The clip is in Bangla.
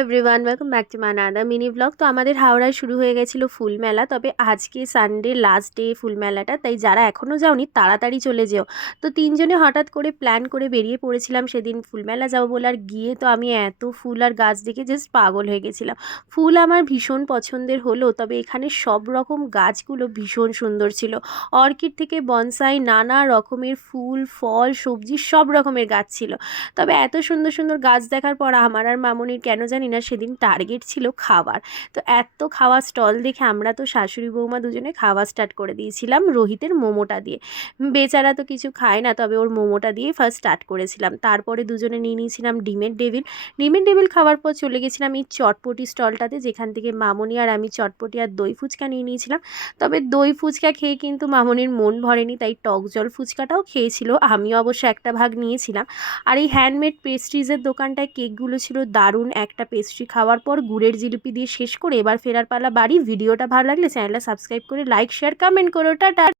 Everyone welcome back to my another mini blog. তো আমাদের হাওড়ায় শুরু হয়ে গেছিলো ফুল মেলা, তবে আজকে সানডে লাস্ট ডে ফুল মেলাটা, তাই যারা এখনও যাওনি তাড়াতাড়ি চলে যেও। তো তিনজনে হঠাৎ করে প্ল্যান করে বেরিয়ে পড়েছিলাম সেদিন ফুল মেলা যাবো বলে। আর গিয়ে তো আমি এত ফুল আর গাছ দেখে জাস্ট পাগল হয়ে গেছিলাম। ফুল আমার ভীষণ পছন্দের হলো, তবে এখানে সব রকম গাছগুলো ভীষণ সুন্দর ছিল। অর্কিড থেকে বনসাই, নানা রকমের ফুল ফল সবজি সব রকমের গাছ ছিল। তবে এত সুন্দর সুন্দর গাছ দেখার পর আমার আর মামনির কেন জানি না সেদিন টার্গেট ছিল খাবার। তো এত খাওয়া স্টল দেখে আমরা তো শাশুড়ি বৌমা দুজনে খাওয়া স্টার্ট করে দিয়েছিলাম রোহিতের মোমোটা দিয়ে। বেচারা তো কিছু খায় না, তবে ওর মোমোটা দিয়ে ফার্স্ট স্টার্ট করেছিলাম। তারপরে দুজনে নিয়ে নিয়েছিলাম ডিমের ডেভিল খাওয়ার পর চলে গেছিলাম এই চটপটি স্টলটাতে, যেখান থেকে মামনি আর আমি চটপটি আর দই ফুচকা নিয়ে নিয়েছিলাম। তবে দই ফুচকা খেয়ে কিন্তু মামনির মন ভরেনি, তাই টক জল ফুচকাটাও খেয়েছিল। আমিও অবশ্য একটা ভাগ নিয়েছিলাম। আর এই হ্যান্ডমেড পেস্ট্রিজের দোকানটায় কেকগুলো ছিল দারুণ। একটা পেস্ট্রি খাওয়ার পর গুড়ের জিলিপি দিয়ে শেষ করে এবার ফেরার পালা বাড়ি। ভিডিওটা ভালো লাগলে চ্যানেলটা সাবস্ক্রাইব করে লাইক শেয়ার কমেন্ট করো। টাটা।